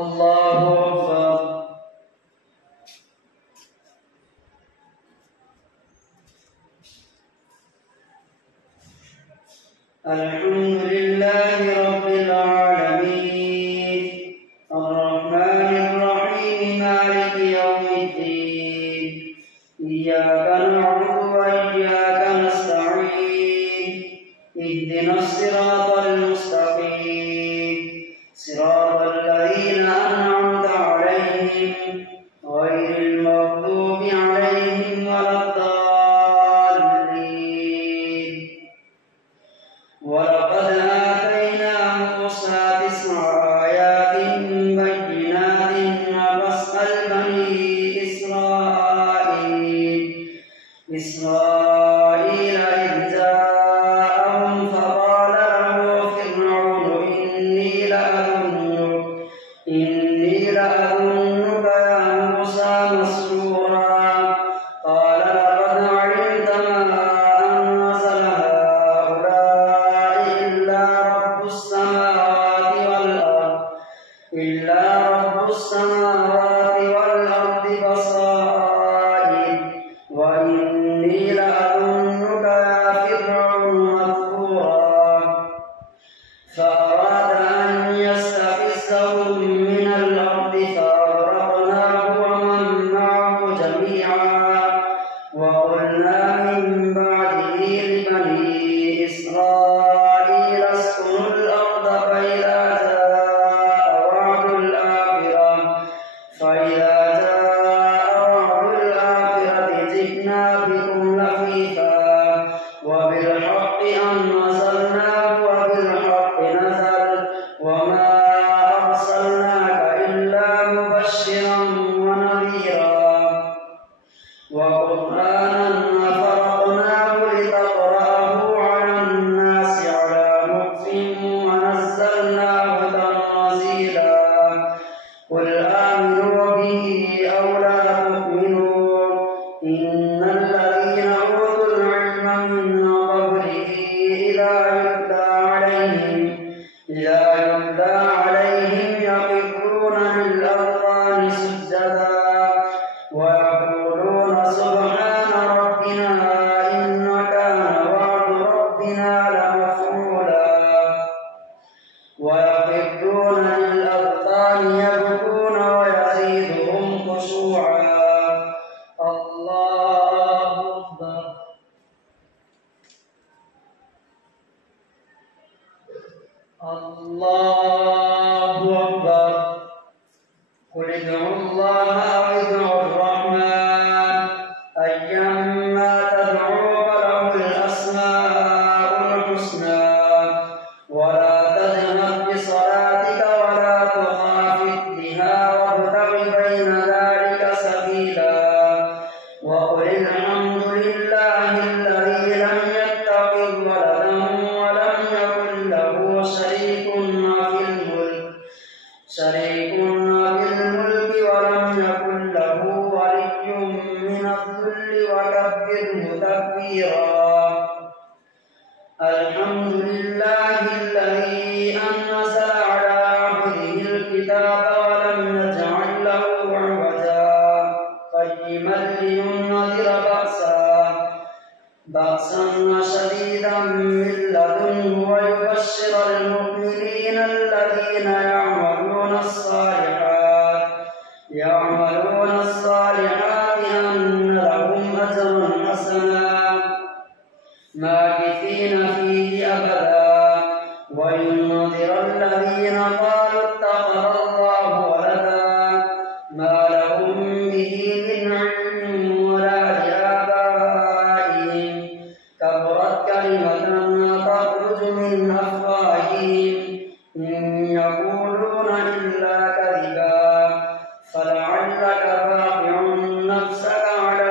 الله أكبر. الحمد لله رب العالمين الرحمن الرحيم مالك يوم الدين إياك نعبد وإياك نستعين اهدنا الصراط المستقيم صراط الذين أنعمت عليهم غير المغضوب عليهم ولا الضالين. ولقد آتينا موسى 9 آيات بينات وفاسأل بني إسرائيل إذ جاءهم فقال له فرعون إني لأظنك يا موسى مسرورا. قال لقد علمت ما أنزل هؤلاء إلا رب السماوات والأرض بصائر وإني لأظنك يا فرعون مثبورا. فأراد أن يستفزهم من الأرض فأغرقناه ومن معه جميعا. وقلنا من بعده لبني إسرائيل اسكنوا الأرض فإذا جاء وعد الآخرة جئنا بكم لفيفا وبالحق أنزلناه وبالحق نزل وما أرسلناك إلا مبشرا ونذيرا. وقرآنا فرقناه لتقرأه على الناس على مكث ونزلناه تنزيلا. قل آمنوا به أو لا تؤمنوا إن الذين أوتوا العلم من قبله إذا يتلى عليهم يخرون للأذقان سجدا ويقولون سبحان ربنا إن كان وعد ربنا لمفعولا. ويخرون للأذقان يبكون ويزيدهم خشوعا. الله أكبر. الله أكبر. قل ادعوا الله أو ادعوا الرحمن أيما تدعوا فله الأسماء الحسنى. ولا تجهر بصلاتك ولا تخافت بها وابتغ بين ذلك سبيلا. وقل الحمد لله الذي لم يتخذ ولدا ولم يكن له شريك في الملك ولم يكن له ولي من الذل وكبره تكبيرا. الحمد لله الذي أنزل على عبده الكتاب ولم يجعل له عوجا قيما لينذر بأسا شديدا من لدنه ويبشر المؤمنين الذين يعملون الصالحات أن لهم أجرا حسنا ماكثين فيه أبدا. وينذر الذين قالوا اتخذ الله ولدا ما لهم به من علم ولا لآبائهم كبرت كلمة تخرج من أفواههم إن يقولون إلا كذبا. فلعلك باخع نفسك على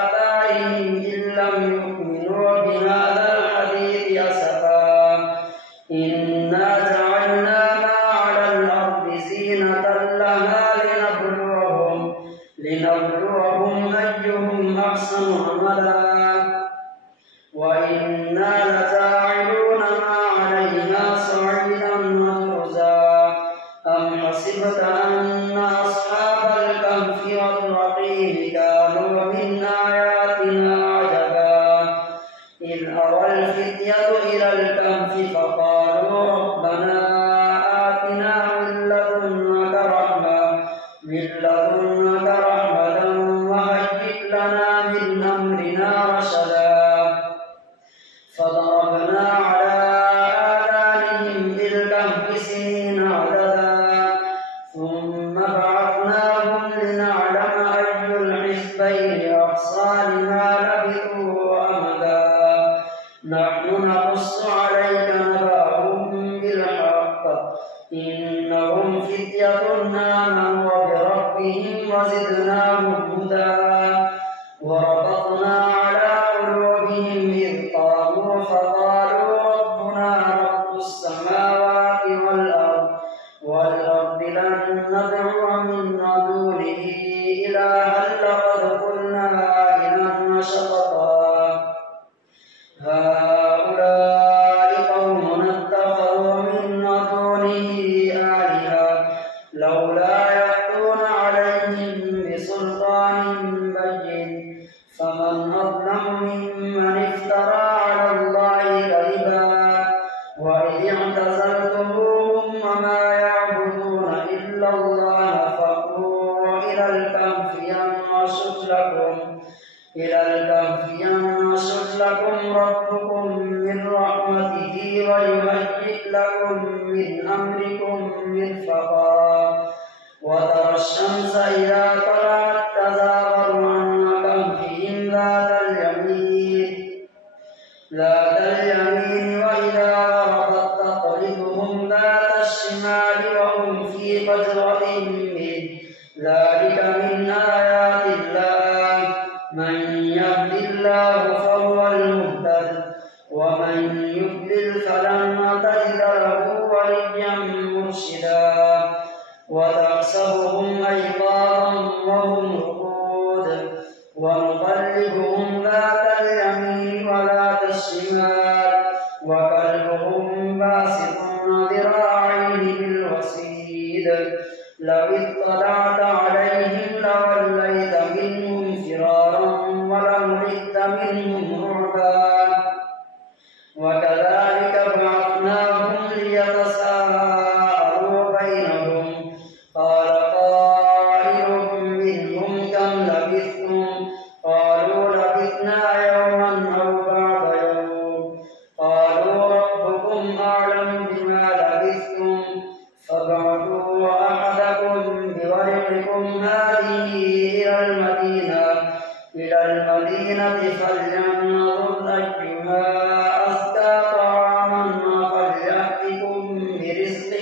آثارهم إن لم يؤمنوا بهذا الحديث أسفا. إنا جعلنا ما على الأرض زينة سنين عددا ثم بعثناهم لنعلم أي الحزبين أحصى لما لبثوا أمدا نحن نقص عليك نبأهم بالحق إنهم فتية آمنوا بربهم وزدناهم هدى وربطنا على قلوبهم إذ قاموا فقالوا ربنا رب السماوات والأرض لن ندعو من دونه إلها لقد قلنا إذا شططا هؤلاء قوم اتخذوا من دونه آلهة لولا يأتون عليهم بسلطان بين فمن أظلم ممن افترى على الله كذبا وإذ اعتزلتموهم وما يعبدون إلا الله فأووا إلى الكهف ينشر لكم ربكم من رحمته ويهيئ لكم من أمركم مرفقا وترى الشمس إذا طلعت تزاور عن كهفهم ذات اليمين وإذا غربت تقرضهم ذات الشمال وهم في فجوة منه ذلك من آيات الله من يهد الله فهو المهتد ومن يضلل فلن تجد له وليا مرشدا وتحسبهم أيقاظا وهم رقود ونقلبهم ذات اليمين وذات الشمال وكلبهم باسط ذراعيه بالوصيد لو اطلعت عليهم لوليت منهم فرارا ولملئت منهم رعبا وكذلك بعثناهم ليتساءلوا بينهم قال قائل منهم كم لبثتم قالوا لبثنا يوما أو بعض يوم قالوا ربكم أعلم بما لبثتم فابعثوا أحدكم بورقكم هذه إلى المدينة فلينظر أيها أزكى طعاما فليأتكم برزق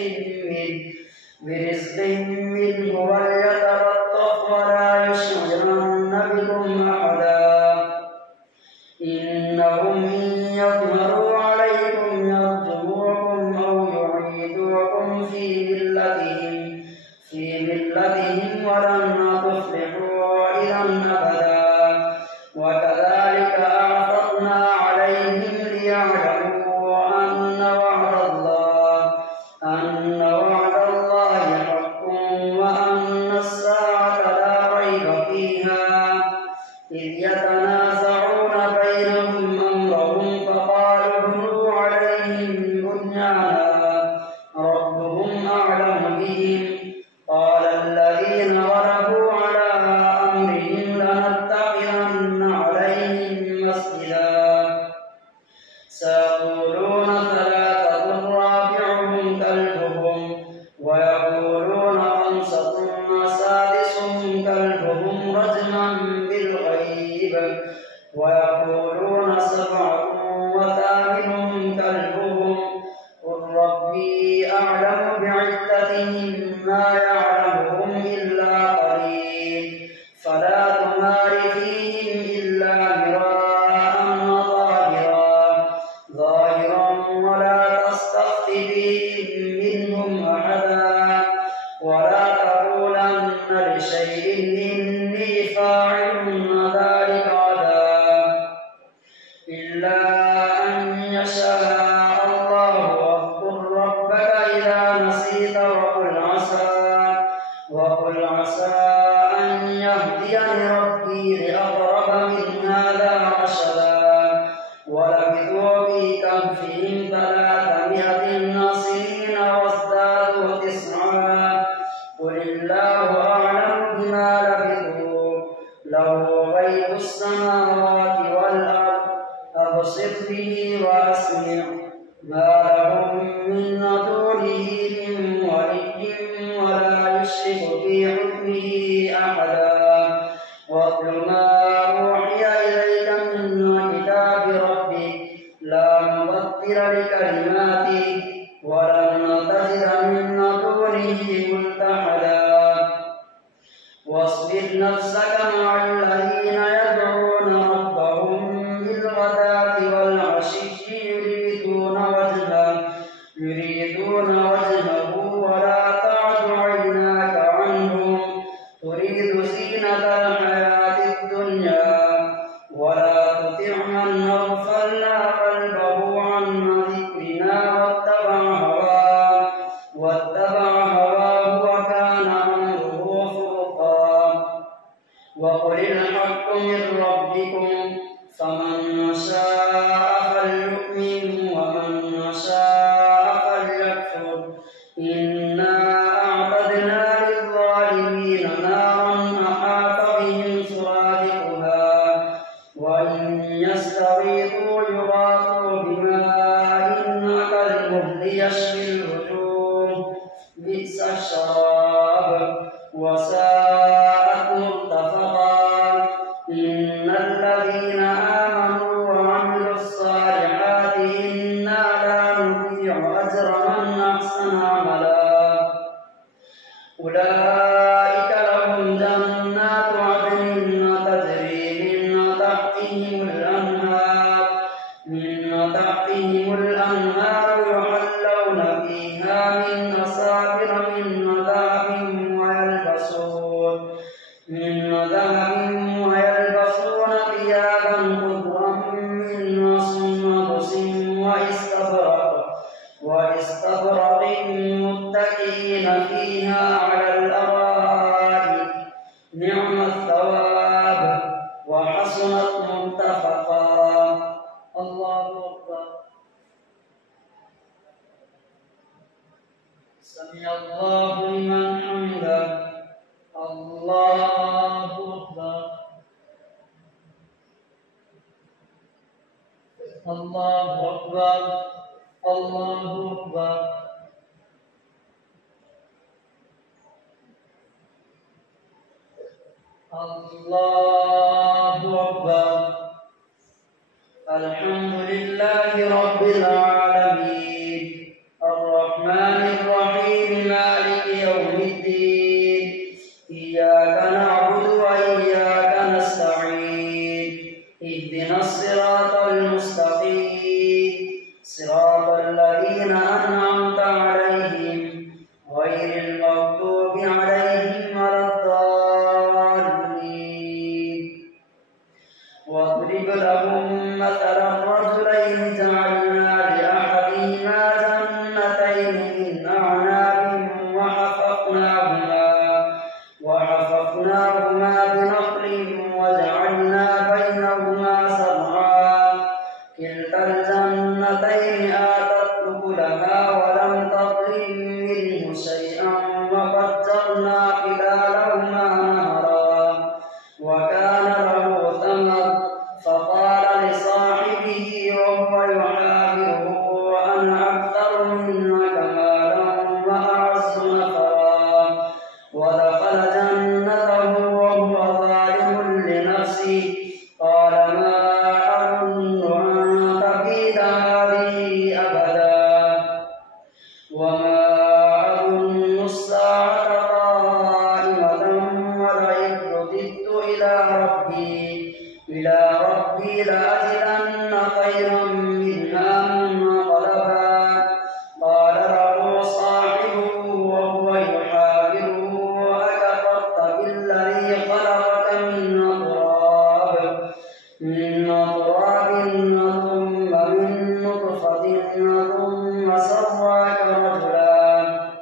منه وليتلطف ولا يشعرن بكم أحدا إنهم إن يظهروا عليكم يرجموكم أو يعيدوكم في ملتهم ولن تفلحوا إذا أبدا وكذلك أعثرنا عليهم ليعلموا أن وعد الله حق وأن الساعة لا ريب فيها إذ يتنازعون بينهم أمرهم فقالوا ابنوا عليهم بنيانا ربهم أعلم بهم قال الذين غلبوا على أمرهم لنتخذن عليهم مسجدا سيقولون ثلاثة رابعهم كلبهم ويقولون خمسة سادسهم كلبهم رجما بالغيب ويقولون سبعة وثامنهم كلبهم قل ربي أعلم بعدتهم ما يعلمهم إلا قليل فلا تمار فيهم إلا مراء ظاهرا ولا تستخف فيهم منهم أحدا ولا تقولن لشيء إني فاعل ذلك غدا إلا أن يشاء الله واذكر ربك إذا نسيت وقل عسى به ملتحدا واصبر نفسك مع الذين يدعون ربهم بالغداة والعشي يريدون وجهه ولا تعد عيناك عنهم تريد زينة الحياة الدنيا ولا تطع من أغفلنا قلبه عن ذكرنا واتبع هواه وكان أمره فرطا وقل الحق من ربكم فمن شاء فليؤمن ومن شاء فليكفر إنا أعتدنا للظالمين نارا أحاط بهم سرادقها وإن يستغيثوا يغاثوا بماء كالمهل يشوي الوجوه بئس الشراب وساءت مرتفقا إن الذين آمنوا وعملوا الصالحات إنا لا نضيع أجر من أحسن عملا أولئك لهم جنات عدن تجري من تحتهم الأنهار يحلون فيها من أساور من ذهب ويلبسون ثيابا خضرا من سندس واستبرق متكئين فيها على الأرائك نعم الثواب وحسنت مرتفقا الله أكبر سمع الله لمن حمده الله أكبر الله أكبر الله أكبر الله أكبر الحمد لله رب العالمين الرحمن الرحيم مالك يوم الدين إياك نعبد وإياك نستعين اهدنا الصراط المستقيم صراط الذين أنعمت عليهم غير المغضوب عليهم ولا الضالين واضرب لهم مثلا رجلين جعلنا لأحدهما جنتين من أعناب وحففناهما بنخل وجعلنا بينهما زرعا كلتا الجنتين آتت أكلها ولم تظلم منه شيئا وفجرنا خلالهما نهرا وكان له ثمر فقال لصاحبه وهو يحاوره أنا أكثر منك مالا وأعز نفرا ودخل جنته وهو ظالم لنفسه قال ما أظن أن تبيد هذه أبدا وما أظن الساعة قائمة ولئن رددت إلى ربي لأجدن خيرا منها منقلبا قال له صاحبه وهو يحاوره أكفرت بالذي خلقك من تراب ثم من نطفة ثم سواك رجلا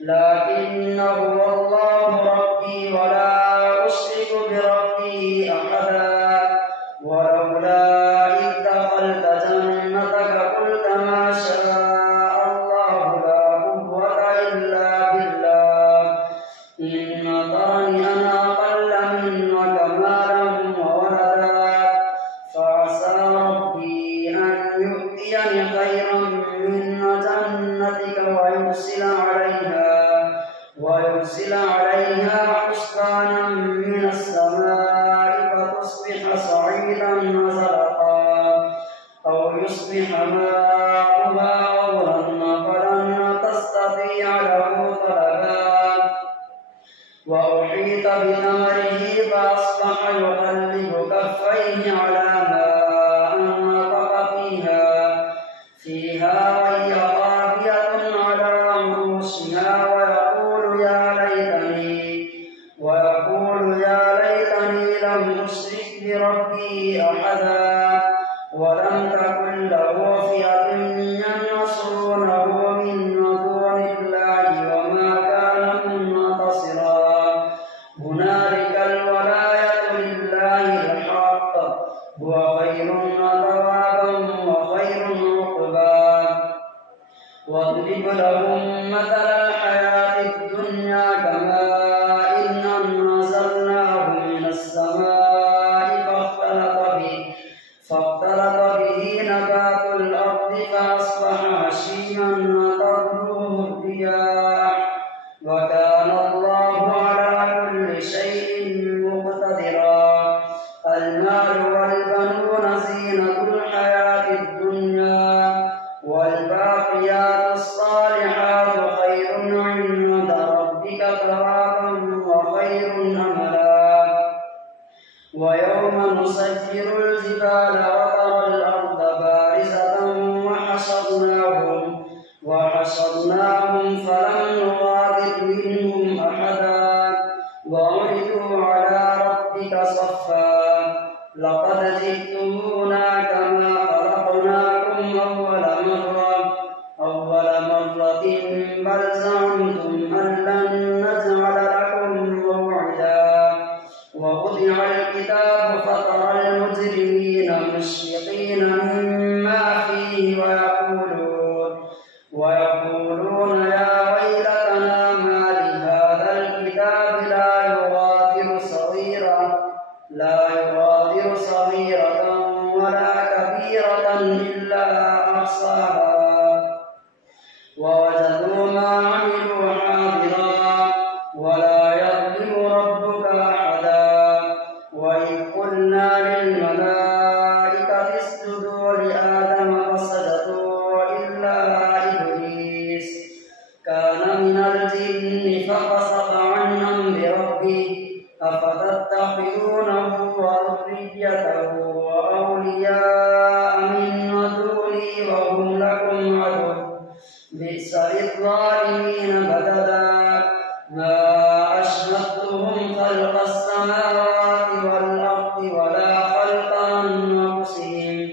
لكن هو الله ربي ولا أشرك بربي أحدا ولولا إذ دخلت جنتك قلت ما شاء الله لا قوة إلا بالله إن ترني أنا أقل منك مالا وولدا فعسى ربي أن يؤتيني خيرا من جنتك ويرسل عليها حسبانا من السماء فتصبح صعيدا زلقا أو يصبح ماؤها غورا فلن تستطيع له طلبا وأحيط بثمره فأصبح يقلب كفيه على ما أنفق فيها وهي خاوية على عروشها ويقول يا ليتني لم أشرك بربي أحدا ولم تكن له فئة ينصرونه من دون الله وما كان منتصرا هنالك الولاية لله الحق هو خير ثوابا وخير عقبا واضرب لهم مثل الحياة الدنيا كماء أنزلناه من السماء فاختلط به نبات الأرض فأصبح هشيما تذروه الرياح وكان الله على كل شيء مقتدرا المال والبنون زينة الحياة الدنيا والباقيات الصالحات خير عند ربك ثوابا وخير أملا ويوم نسير الجبال وترى الأرض بارزة وحشرناهم فلم نغادر منهم أحدا وعرضوا على ربك صفا لقد جئتمونا كما خلقناكم أول مرة بل زعمتم أن لن نجعل لكم موعدا ووضع الكتاب فترى المجرمين مشفقين مما فيه ويقولون يا ويلتنا ما لهذا الكتاب لا يغادر صغيرة ولا كبيرة إلا أحصاها ووجدوا ما عملوا حاضرا ولا يظلم ربك أحدا وإذ قلنا للملائكة اسجدوا لآدم فسجدوا إلا إبليس كان من الجن ففسق عن أمر ربه أفتتخذونه وذريته أولياء من دوني وهم لكم عدو بئس للظالمين بدلا ما أشهدتهم خلق السماوات والأرض ولا خلق أنفسهم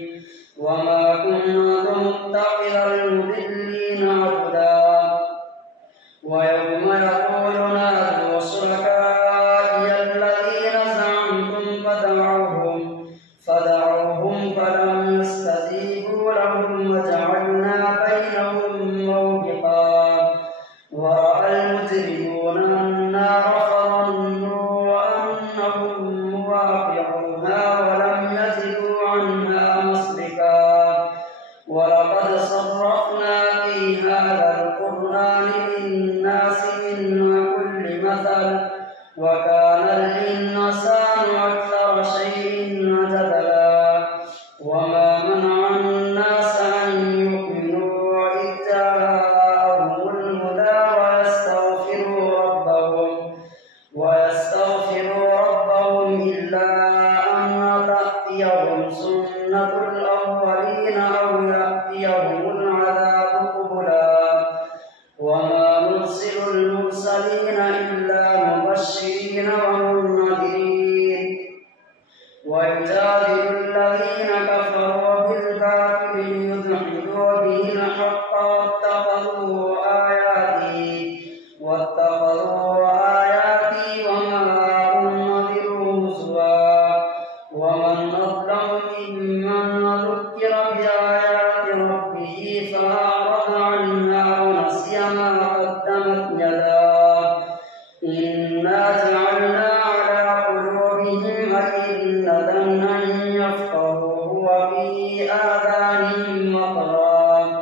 وما كنت متخذ المضلين عضدا ويوم يقول نادوا شركائي الذين زعمتم فدعوهم فلم يستجيبوا لهم وجعلنا بينهم موبقا ورأى المجرمون النار فظنوا أنهم مواقعوها ولم يجدوا عنها مصرفا ولقد صرفنا في هذا القرآن للناس من كل مثل وكان الإنسان أكثر شيء جدلا وما منع الناس أن يؤمنوا إذ جاءهم الهدى ويستغفروا ربهم إلا أن تأتيهم سنة الأولين أو يأتيهم العذاب قبلا وما نرسل المرسلين إلا مبشرين ومنذرين ويجادل الذين كفروا بالباطل ليدحضوا به الحق واتخذوا آياتي وما أنذروا هزوا ومن أظلم ممن ذكر بآيات ربه فأعرض عنها ونسي ما قدمت يداه إنا جعلنا على قلوبهم أكنة أن يفقهوه وفي آذانهم وقرا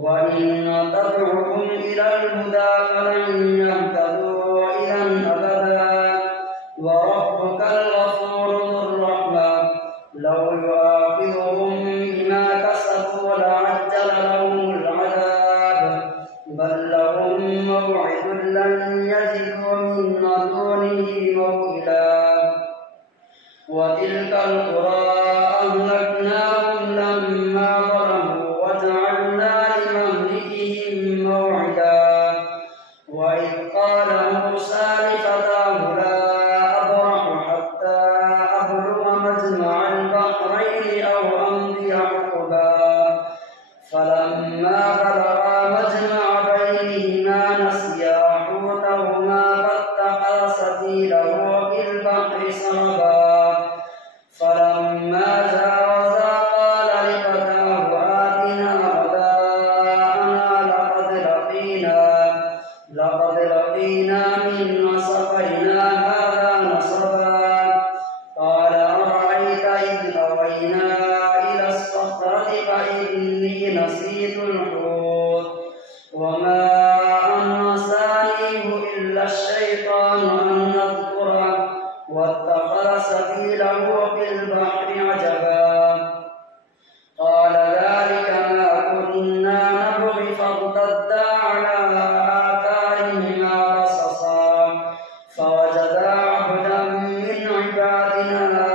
وإن تدعوهم إلى الهدى فلن يهتدوا إذا أبدا وربك الغفور ذو الرحمة لو يؤاخذهم بما كسبوا لعجل لهم العذاب بل لهم لهم موعد لن يجدوا من دونه موئلا وتلك القرى أهلكناهم لما ظلموا وجعلنا لمهلكهم موعدا وإذ قال موسى لفتاه لا أبرح حتى أبلغ مجمع البحرين أو أمضي حقبا فلما بلغا مجمع بينهما نسيا حوتهما فاتخذ سبيله في البحر سربا فلما جاوزا قال لفتاه آتنا غداءنا لقد لقينا من سفرنا هذا نصبا قال أرأيت إذ أوينا إلى الصخرة فإني نسيت الحوت وما أنسانيه إلا الشيطان أن نذكره واتخذ سبيله في البحر عجبا قال ذلك ما كنا نبغي فارتدا على آثارهما قصصا فوجدا عبدا من عبادنا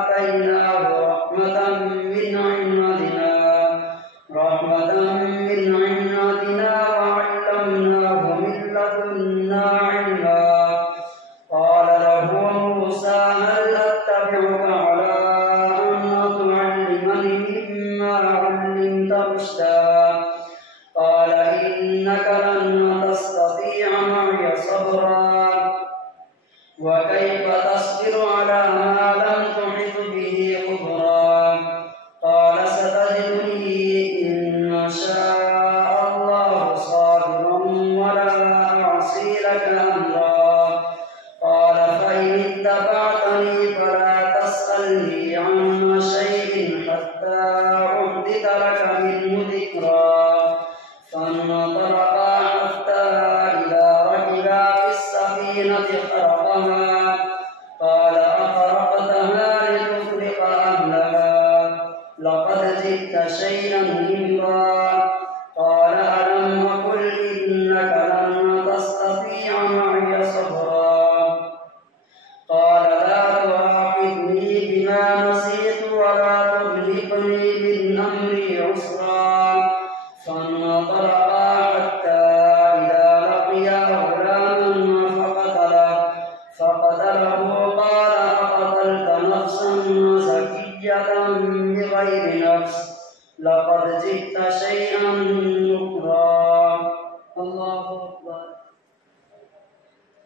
آتيناه رحمة من عندنا وعلمناه من لدنا علما قال له موسى هل أتبعك على أن تعلمني مما علمت رشدا قال إنك لن تستطيع معي صبرا وكيف تصبر على ما لم تحط به خبرا قال ستجدني إن شاء الله صابرا ولا أعصي لك أمرا قال فإن اتبعتني فلا تسألني عن شيء حتى أحدث لك منه ذكرا فانطلقا حتى إذا ركبا في السفينة خرقها قال أخرقتها لتغرق أهلها لقد جئت شيئا إمرا قال ألم أقل إنك لن تستطيع معي صبرا قال لا تؤاخذني بما نسيت ولا ترهقني من أمري عسرا فانطلقا حتى إذا لقيا غلاما فقتله قال أقتلت نفسا زكية بغير نفس لقد جئت شيئا